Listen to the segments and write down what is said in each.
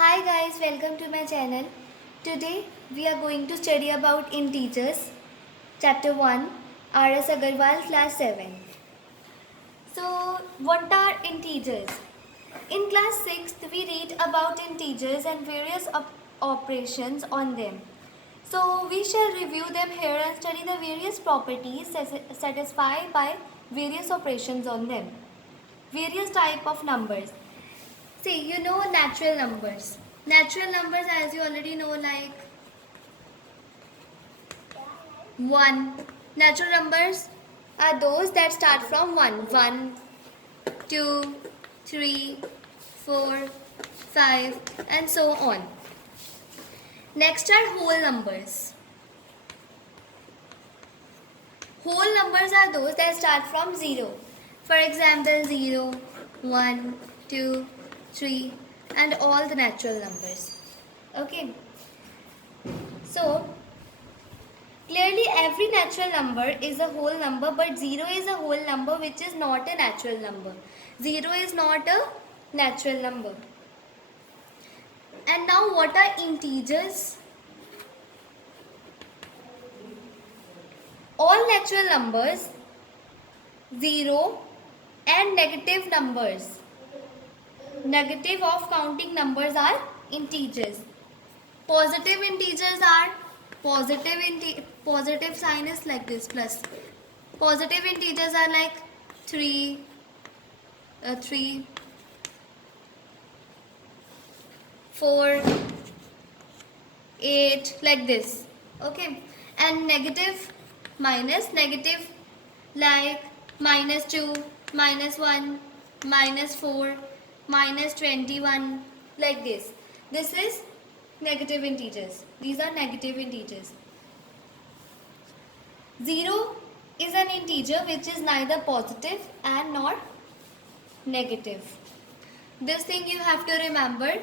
Hi guys, welcome to my channel. Today we are going to study about integers, chapter 1, R.S. Agarwal, class 7. So, what are integers? In class 6th, we read about integers and various operations on them. So, we shall review them here and study the various properties satisfied by various operations on them. Various type of numbers. See, you know natural numbers. Natural numbers, as you already know, like 1. Natural numbers are those that start from 1. 1, 2, 3, 4, 5, and so on. Next are whole numbers. Whole numbers are those that start from 0. For example, 0, 1, 2, 3, and all the natural numbers. Okay. So, clearly every natural number is a whole number, but 0 is a whole number which is not a natural number. 0 is not a natural number. And now what are integers? All natural numbers, 0 and negative numbers. Negative of counting numbers are integers. Positive integers are positive sign is like this, plus. Positive integers are like 3, 4, 8, like this. Okay. And negative like -2, -1, -4, -21, like this. This is negative integers. These are negative integers. 0 is an integer which is neither positive and nor negative. This thing you have to remember.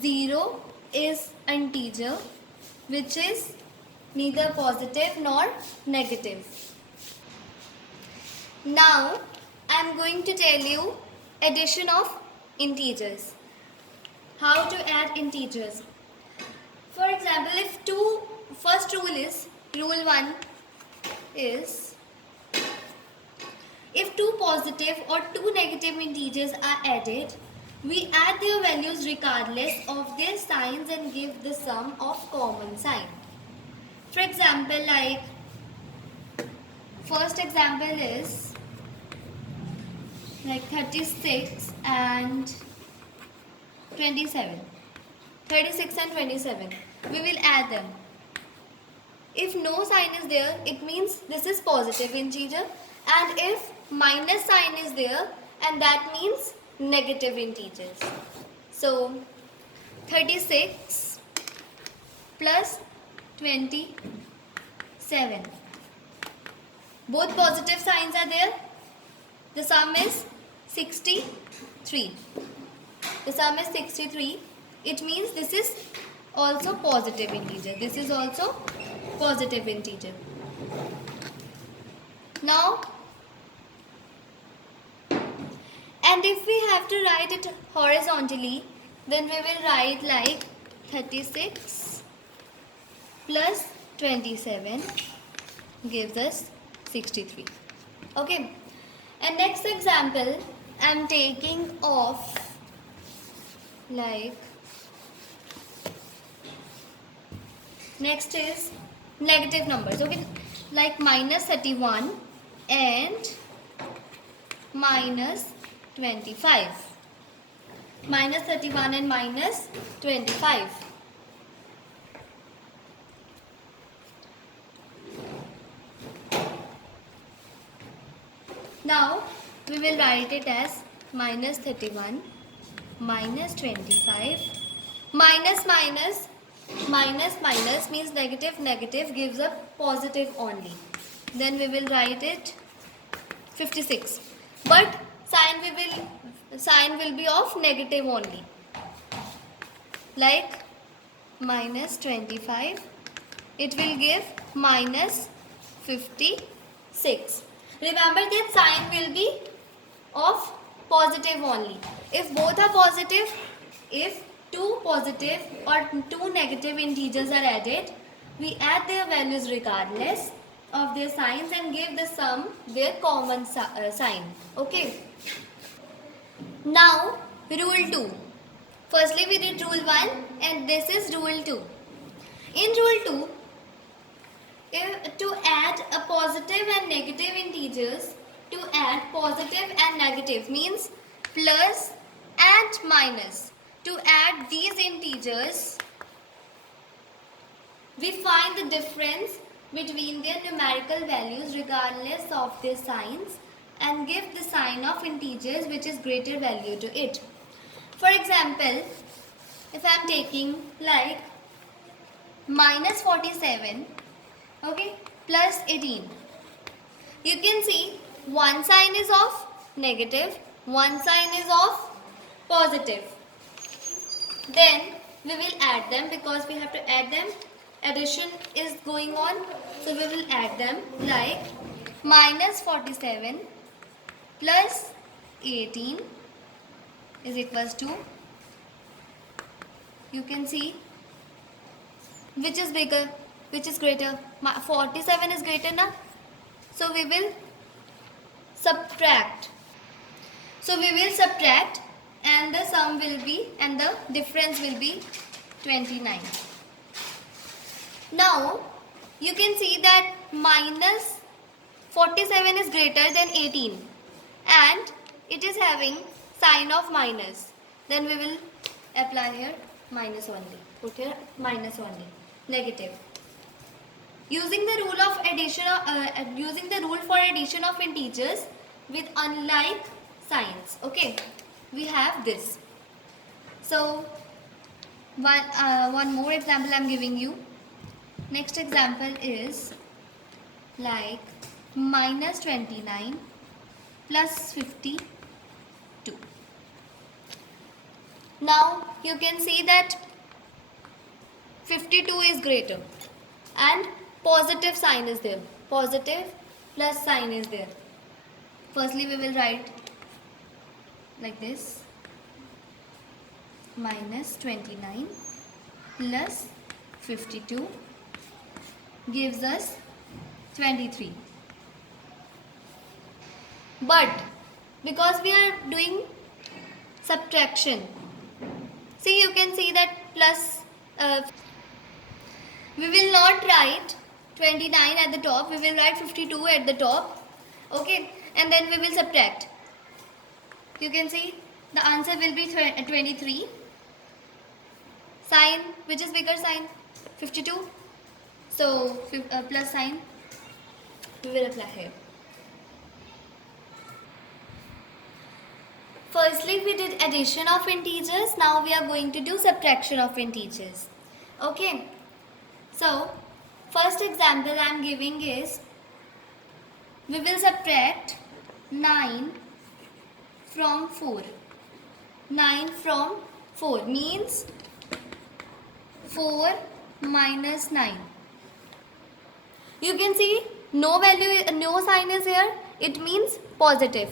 0 is an integer which is neither positive nor negative. Now I am going to tell you addition of integers. How to add integers. For example, if first rule 1 is, if two positive or two negative integers are added, we add their values regardless of their signs and give the sum of common sign. For example, like first example is like 36 and 27. 36 and 27. We will add them. If no sign is there, it means this is positive integer, and if minus sign is there, and that means negative integers. So 36 plus 27. Both positive signs are there. The sum is 63. The sum is 63. It means this is also positive integer. This is also positive integer. Now, and if we have to write it horizontally, then we will write like 36 plus 27 gives us 63. Okay. And next example, I am taking of like, next is negative numbers. Okay, like -31 and -25. -31 and -25. Now we will write it as -31 -25 minus means negative gives a positive only. Then we will write it 56. But sign will be of negative only. Like -25, it will give -56. Remember that sign will be of positive only. If both are positive, if 2 two positive or two negative integers are added, we add their values regardless of their signs and give the sum their common sign. Okay. Now rule 2. Firstly we did rule 1 and this is rule 2. In rule 2, to add a positive and negative integers, to add positive and negative means plus and minus. To add these integers, we find the difference between their numerical values regardless of their signs and give the sign of integers which is greater value to it. For example, if I am taking like minus 47, okay, plus 18, you can see one sign is of negative, one sign is of positive. Then we will add them because we have to add them. Addition is going on, so we will add them like minus 47 plus 18 is equals to, you can see which is bigger, which is greater. 47 is greater now, so we will subtract. So we will subtract and the sum will be, and the difference will be 29. Now you can see that minus 47 is greater than 18 and it is having sign of minus. Then we will apply here minus only. Put here minus only. Negative. Using the rule of addition, using the rule for addition of integers with unlike signs. Okay, we have this. So one more example I am giving you. Next example is like minus 29 plus 52. Now you can see that 52 is greater and positive sign is there. Positive plus sign is there. Firstly we will write like this, minus 29 plus 52 gives us 23. But because we are doing subtraction, see, you can see that plus, we will not write 29 at the top, we will write 52 at the top, okay, and then we will subtract. You can see the answer will be 23. Sign, which is bigger sign? 52. So plus sign we will apply here. Firstly we did addition of integers, now we are going to do subtraction of integers. Okay, so first example I am giving is, we will subtract 9 from 4. 9 from 4 means 4 minus 9. You can see no value, no sign is here. It means positive.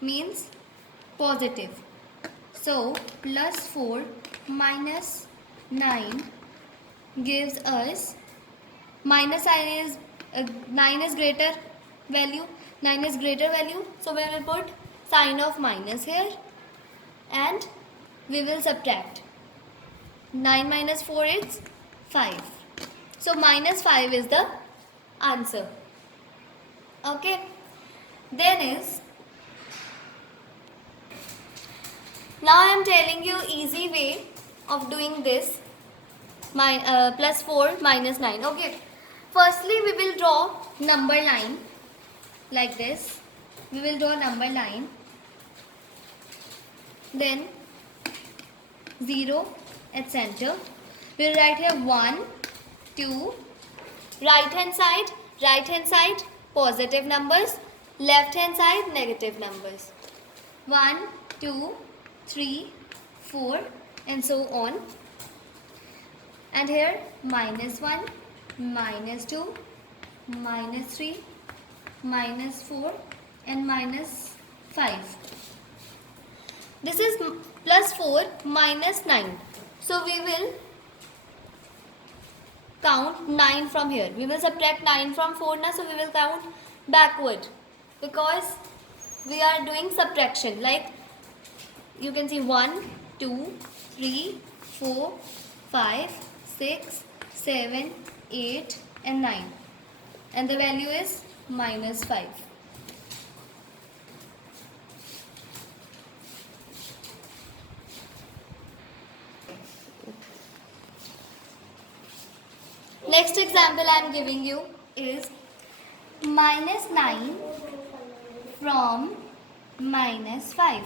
Means positive. So plus 4 minus 9 gives us, minus sign is 9 is greater value. 9 is greater value. So we will put sign of minus here and we will subtract. 9 minus 4 is 5. So minus 5 is the answer. Okay. Then is, now I am telling you easy way of doing this. Plus 4 minus 9. Okay. Firstly we will draw number line like this. We will draw number line. Then 0 at center. We will write here 1, 2, right hand side positive numbers, left hand side negative numbers. 1, 2, 3, 4 and so on. And here minus 1, minus 2, minus 3, minus 4 and minus 5. this is plus 4 minus 9. So we will count 9 from here. We will subtract 9 from 4 now, so we will count backward because we are doing subtraction. Like you can see 1, 2, 3, 4, 5, 6, 7, 8 and 9. And the value is minus 5. Next example I am giving you is minus 9 from minus 5.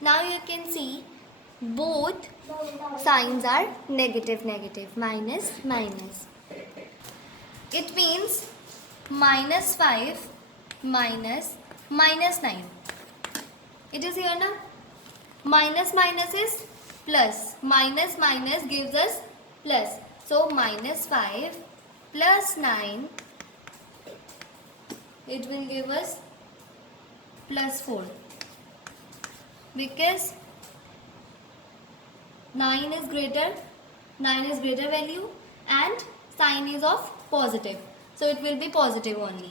Now you can see both signs are negative, minus, minus. It means minus 5 minus 9. It is here now. Minus is plus. Minus gives us plus. So minus 5 plus 9, it will give us plus 4. Because 9 is greater value and sign is of positive. So it will be positive only.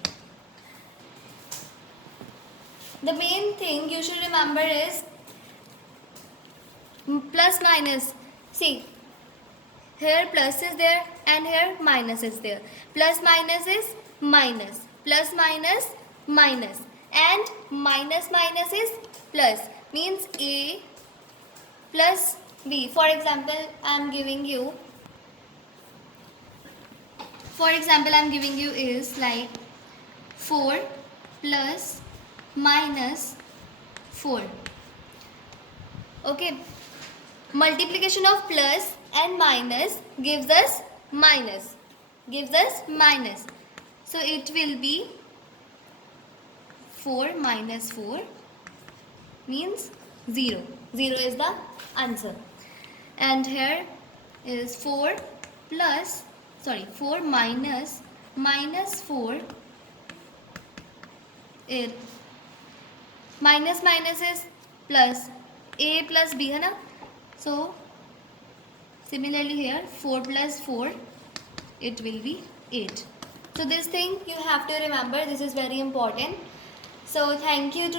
The main thing you should remember is plus minus. See, here plus is there and here minus is there. Plus minus is minus. Plus minus, minus. And minus is plus. Means A plus B. For example, I am giving you is like 4 plus minus 4. Okay. Multiplication of plus and minus gives us minus. So it will be 4 minus 4 means 0. 0 is the answer. And here is 4 minus 4. Minus is plus. A plus B है ना. So similarly here 4 plus 4, it will be 8. So this thing you have to remember. This is very important. So thank you to